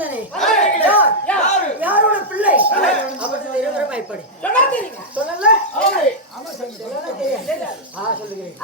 வந்தானே யாரோட பிள்ளை அவர்கள் இருவரும் எப்படி சொல்லல சொல்லுகிறேன்.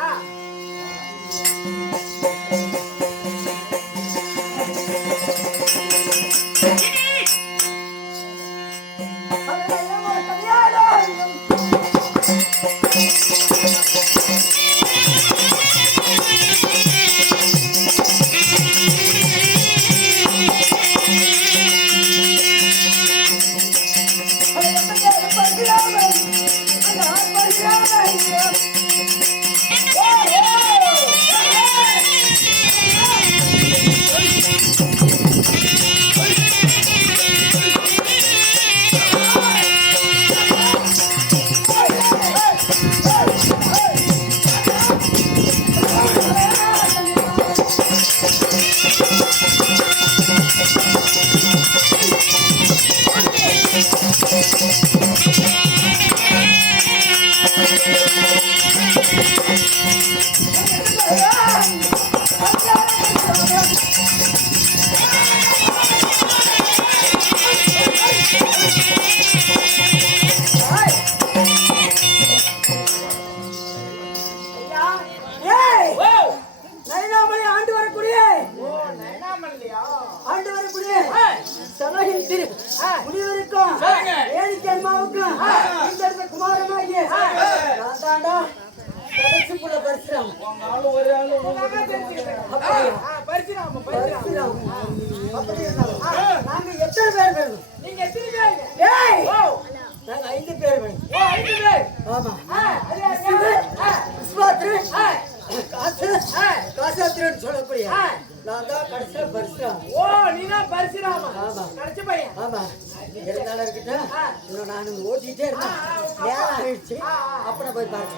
நானும் ஓட்டிட்டே இருந்தேன் நேரம் ஆயிடுச்சு அப்புறம் போய் பாருங்க.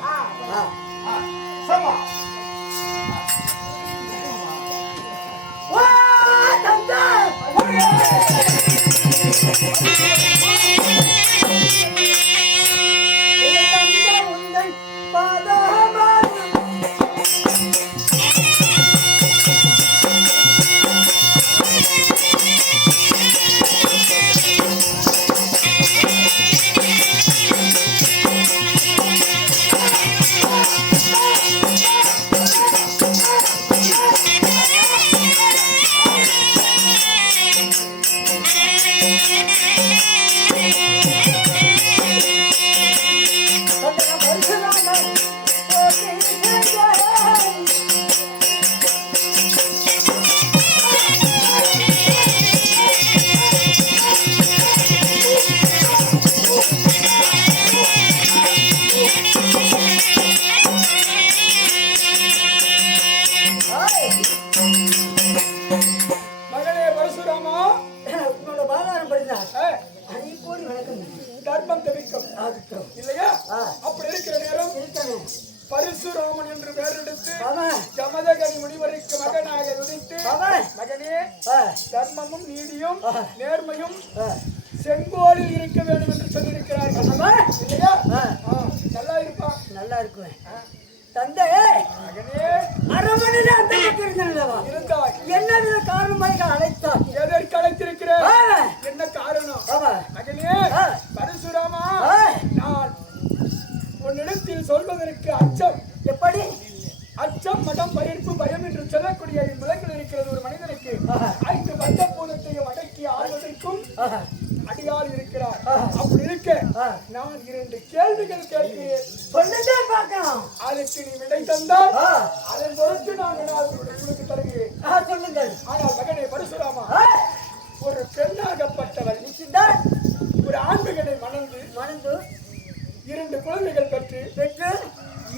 பரசுராமன் என்று பெயரெடுத்து ஜமதகனி முனிவருக்கு மகனாக உதித்து மகனே தர்மமும் நீதியும் நேர்மையும் செங்கோலில் இருக்க வேண்டும் என்று சொல்லியிருக்கிறார்கள் இல்லையா? நல்லா இருப்பா. நல்லா இருக்குவேன் தந்தை. அரமனையில அந்த இருந்தா என்ன காரணமாக அழைத்தார்? எதற்கு அழைத்திருக்கிறேன்? என்ன காரணம்? மகனே பரசுராமா, நான் உன்னிடத்தில் சொல்வதற்கு அச்சம். எப்படி? அச்சம், மடம், பயிர்ப்பு, பயம் என்று சொல்லக்கூடிய முறைகள் இருக்கிறது. ஒரு மனிதனுக்கு 5 பஞ்சபூதத்தையும் அடக்கி ஆள்வதற்கும் அடியாள் இருக்கிறார். அப்படி இருக்க நான் 2 கேள்விகள் கேட்கிறேன். பார்க்கலாம். அதுக்கு நீ விடை தந்தால் அதன் பொறுத்து நான் உங்களுக்கு தருகிறேன். சொல்லுங்கள். ஆனால் மகனே பரசுராமா, ஒரு பெண்ணாகப்பட்டவள் ஒரு ஆண்மகனை மணந்து 2 குழந்தைகள் பெற்று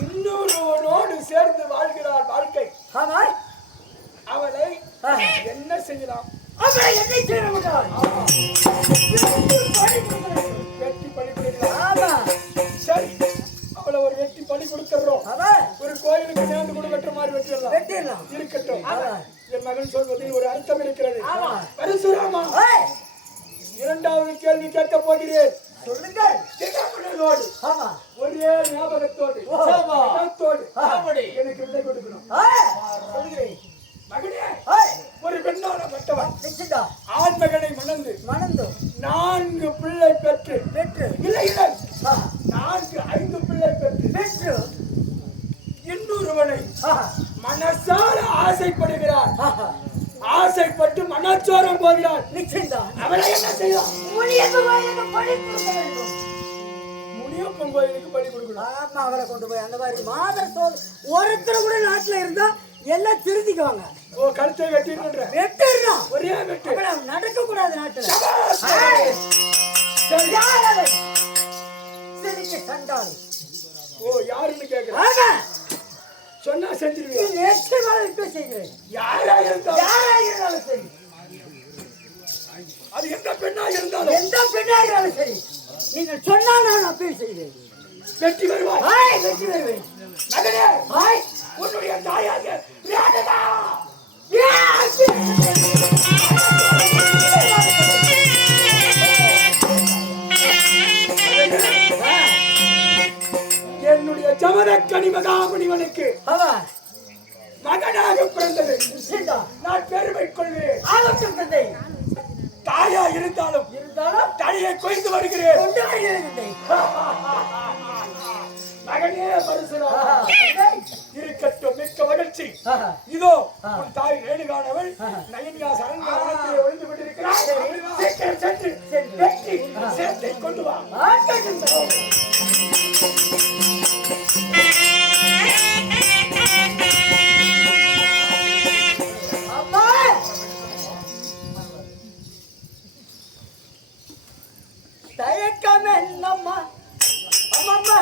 இன்னொருவனோடு சேர்ந்து வாழ்கிறாள் வாழ்க்கை. அவளை என்ன செய்யலாம்? வெட்டி பணி கொடுக்கலாம். சரி, அவளை ஒரு வெட்டி பணி கொடுத்துறோம். ஒரு கோயிலுக்கு நேர்ந்து கூட வெட்டுற மாதிரி வெட்டிடலாம். இருக்கட்டும். என் மகன் சொல்வதில் ஒரு அர்த்தம் இருக்கிறது. பரசுராமா, 2வது கேள்வி கேட்க போகிறேன். சொல்லுங்கள். ஒரே ஞாபகத்தோடு எனக்கு விடை கொடுக்கணும். சொல்லுகிறேன். மகனே, ஒரு பெண்ணோட மட்டவன் ஆண்மகனை ஆசைப்பட்டு மனச்சோரம் போகிறாள். நிச்சயம்தான். அவளை என்ன செய்யலாம்? முனியப்பன் கோயிலுக்கு பணி கொடுக்க வேண்டும். முனியப்பன் கோயிலுக்கு பலி கொடுக்கணும். ஆமா, அவளை கொண்டு போய் அந்த மாதிரி மாதர் சோல் ஒருத்தர் கூட நாட்டுல இருந்தா எல்லாம் திருத்திக்குவாங்க. ஓ, கழுத்தை வெட்டிடுன்ற. வெட்டிடணும். ஒரே வெட்டு. நடக்க கூடாது நாட்டுல. சரிக்கு சண்டாளி. ஓ, யாருன்னு கேக்குறேன். சொன்னா செஞ்சிருவீங்க. செய்கிறேன். யாரா இருந்தாலும் சரி, அது எந்த பெண்ணா இருந்தாலும் எந்த பெண்ணா இருந்தாலும் சரி, நீங்கள் சொன்னா நான் அப்பீல் செய்கிறேன். வெற்றி வருவாய். வெற்றி வருவேன். மகனே, உன்னுடைய தாயாக ராதா. என்னுடைய ஜமதக்கனி மகாமுனிவனுக்கு மகனாக பிறந்தது நான் பெருமை கொள்வேன். ஆலோசனை தந்தை. தாயா இருந்தாலும் தலையை கொய்து வருகிறேன். மகனே பரிசுராம், இருக்கட்டும், மிக்க மகிழ்ச்சி. இதோ உன் தாய் ரேணுகானவள் நயனியா சரண்காவனத்திலே ஒளிந்து கொண்டிருக்கிறாள். சீக்கிரம் சென்று வெற்றி சேர்த்தை கொண்டு வா. தயக்கம் என்னம்மா அம்மம்மா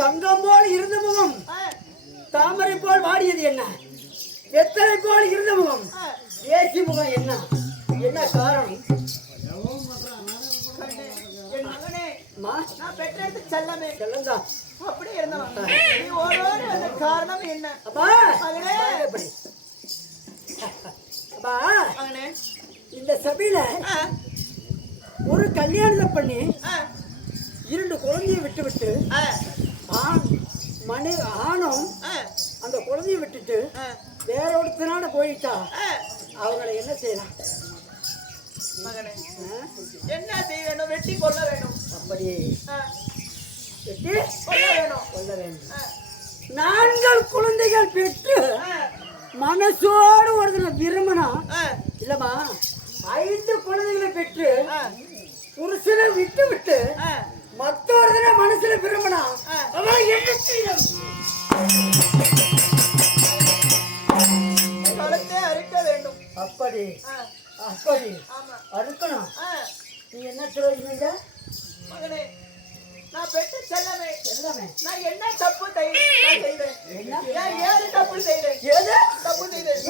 தங்கம் போல் இருந்த முகம் தாமரை போல் வாடியது என்ன? வெத்தலை போல் இருந்த முகம் தேசி முகம் என்ன? என்ன காரணம்? என் மகனே, நான் பெற்றெடுத்து செல்லமே செல்லந்தான் அப்படி இருந்தவன். நீ ஓடோடு வந்த காரணம் என்ன? அப்பா மகனே, அப்பா மகனே, இந்த சபையில ஒரு கல்யாணத்தை பண்ணி 2 குழந்தையை விட்டு விட்டு ஆணும் அந்த குழந்தையை விட்டுட்டு வேற ஒருத்தனால போயிட்டா அவங்களை என்ன செய்யலாம்? மகனே, என்ன செய்ய வேணும்? வெட்டி கொள்ள வேணும். அப்படியே வெட்டி கொள்ள வேணும். கொள்ள வேண்டும். 4 குழந்தைகள் பெற்று மனசோடு ஒரு விரும்பினா இல்லம்மா 5 குழந்தைகளை பெற்று புருஷனை விட்டு விட்டு மற்றொரு மனசுல விரும்பினா அவளை என்ன செய்யணும்? கழுத்தை அறுக்க வேண்டும். அப்படி அப்படி ஆமா, அறுக்கணும். நீ என்ன சொல்றீங்க மகனே? நான் பெற்று செல்லமே எல்லாமே நான் என்ன தப்பு செய்தேன்? ஏது தப்பு செய்தேன்? ஏது தப்பு செய்தேன்?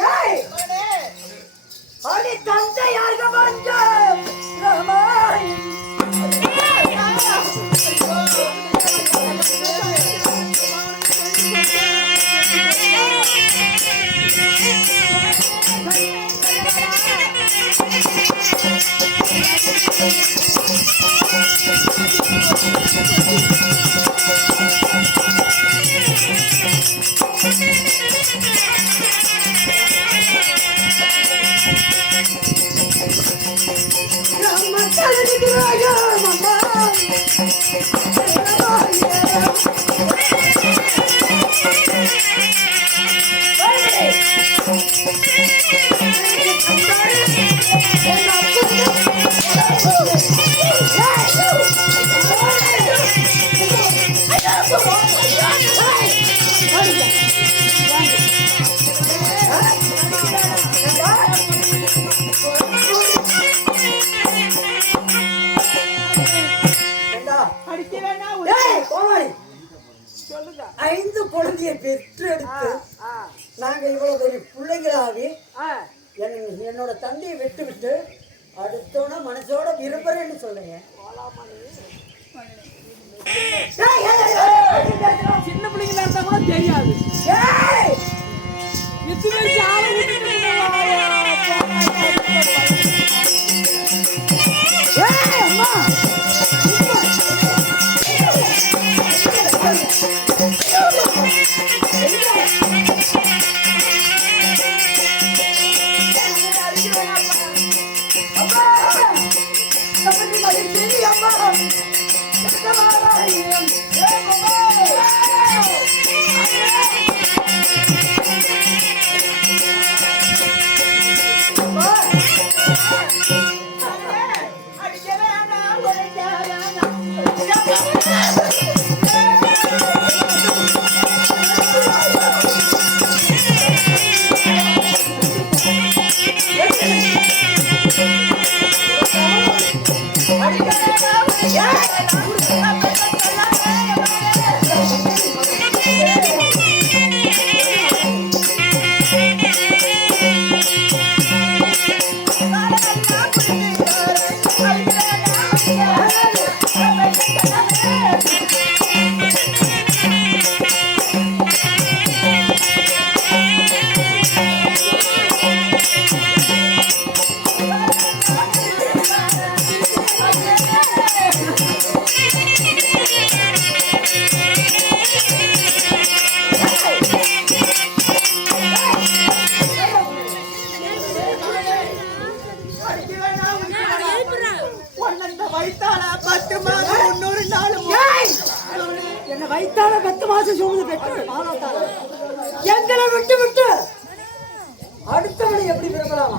மகனே, அடி தந்தை யாருக்க மாட்டேன் ரமாய் Thank you. அடிக்க வேணா ஏய், கோமாளி, சொல்லுங்க 5 குழந்தையை பெற்றெடுத்து நாங்க இவ்வளவு பெரிய பிள்ளைங்களாவி என்னோட தந்தையை விட்டு விட்டு அடுத்தோட மனசோட விரும்புறேன்னு சொல்லுங்க. சின்ன பிள்ளைங்களா இருந்தா கூட தெரியாது. என்ன வைத்தால 10 மாசம் சுமந்து பெற்று எங்களை விட்டு விட்டு அடுத்தவனை எப்படி விரும்பலாமா?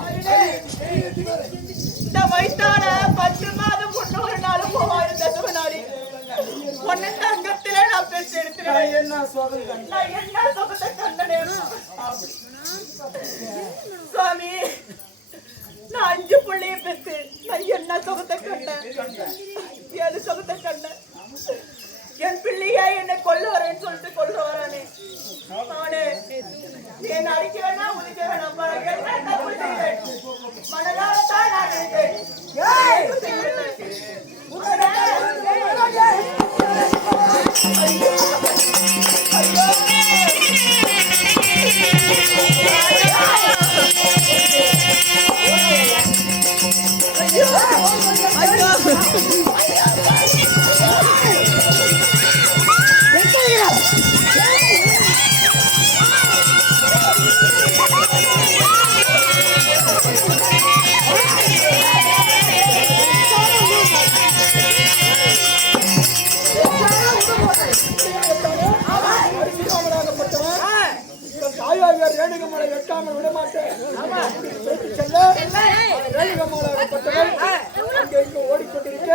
இந்த வயிற்றால 10 மாதம் முன்னொரு நாளும் போவாரு தசவனாடி. உன்னை தங்கத்திலே நான் பெற்று எடுத்துறேன். என்ன சோதனை நான் என்ன சுகத்தை கண்டனே சுவாமி. நான் 5 பிள்ளைய பெற்று நான் என்ன சுகத்தை கண்டேன்? ஏது சுகத்தை கண்டேன்? என் பிள்ளையா என்னை கொல்ல வரேன்னு சொல்லிட்டு கொல்ல வரானே. அவனே என்ன அடிக்க வேணாம், உதிக்க வேணாம், என்ன தப்பு செய்வேன்? மனதால்தான் நான் இருந்தேன். ரேணுகமலை வெட்டாமல் விடமாட்டேன். ரேணுகமலை ஓடிக்கொண்டிருக்க